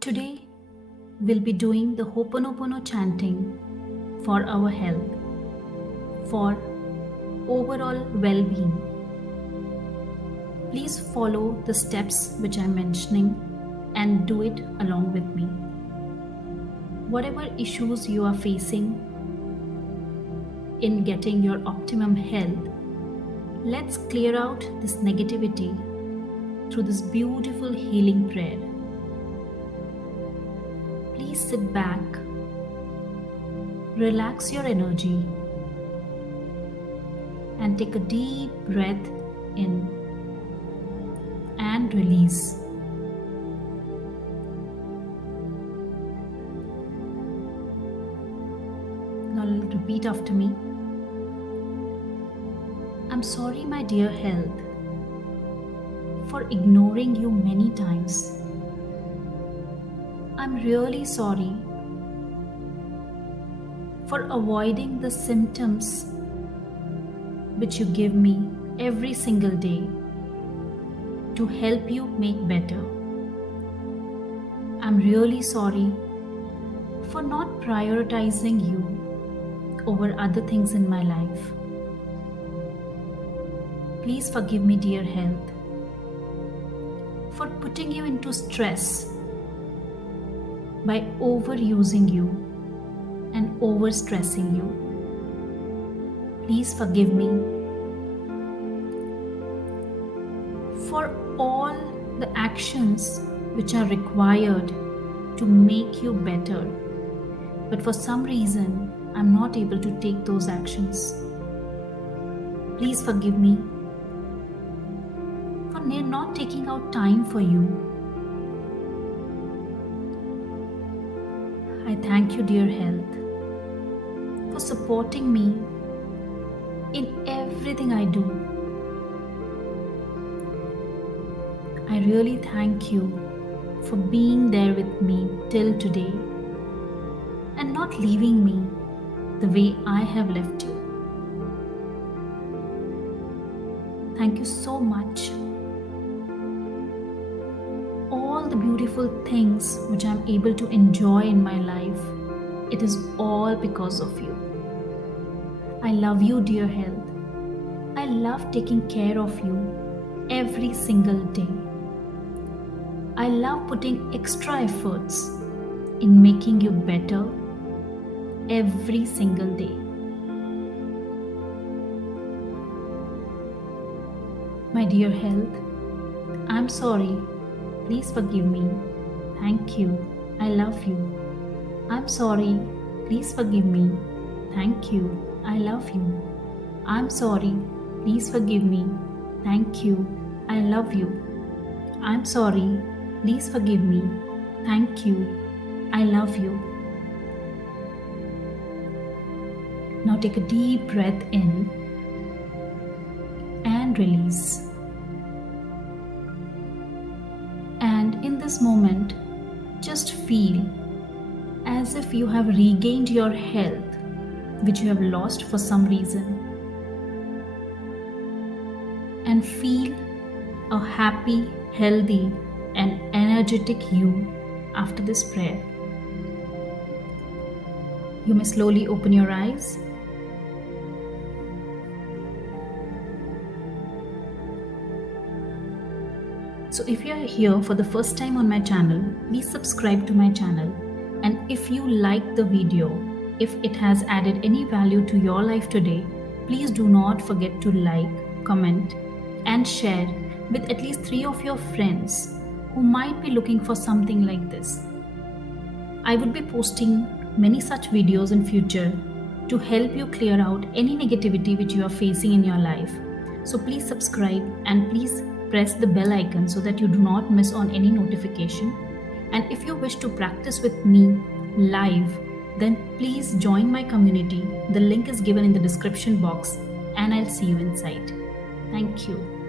Today, we'll be doing the Ho'Oponopono chanting for our health, for overall well being. Please follow the steps which I'm mentioning and do it along with me. Whatever issues you are facing in getting your optimum health, let's clear out this negativity through this beautiful healing prayer. Please sit back, relax your energy, and take a deep breath in and release. Now repeat after me. I'm sorry, my dear health, for ignoring you many times. I'm really sorry for avoiding the symptoms which you give me every single day to help you make better. I'm really sorry for not prioritizing you over other things in my life. Please forgive me, dear health, for putting you into stress by overusing you and overstressing you. Please forgive me for all the actions which are required to make you better, but for some reason I'm not able to take those actions. Please forgive me for not taking out time for you. I thank you, dear health, for supporting me in everything I do. I really thank you for being there with me till today and not leaving me the way I have left you. Thank you so much. All the beautiful things which I'm able to enjoy in my life, it is all because of you. I love you, dear health. I love taking care of you every single day. I love putting extra efforts in making you better every single day. My dear health, I'm sorry. Please forgive me. Thank you. I love you. I'm sorry. Please forgive me. Thank you. I love you. I'm sorry. Please forgive me. Thank you. I love you. I'm sorry. Please forgive me. Thank you. I love you. Now take a deep breath in and release. And in this moment, just feel as if you have regained your health, which you have lost for some reason. And feel a happy, healthy, and energetic you after this prayer. You may slowly open your eyes. So if you are here for the first time on my channel, please subscribe to my channel. And if you like the video, if it has added any value to your life today, please do not forget to like, comment, and share with at least 3 of your friends who might be looking for something like this. I would be posting many such videos in future to help you clear out any negativity which you are facing in your life. So please subscribe and please press the bell icon so that you do not miss on any notification. And if you wish to practice with me live, then please join my community. The link is given in the description box and I'll see you inside. Thank you.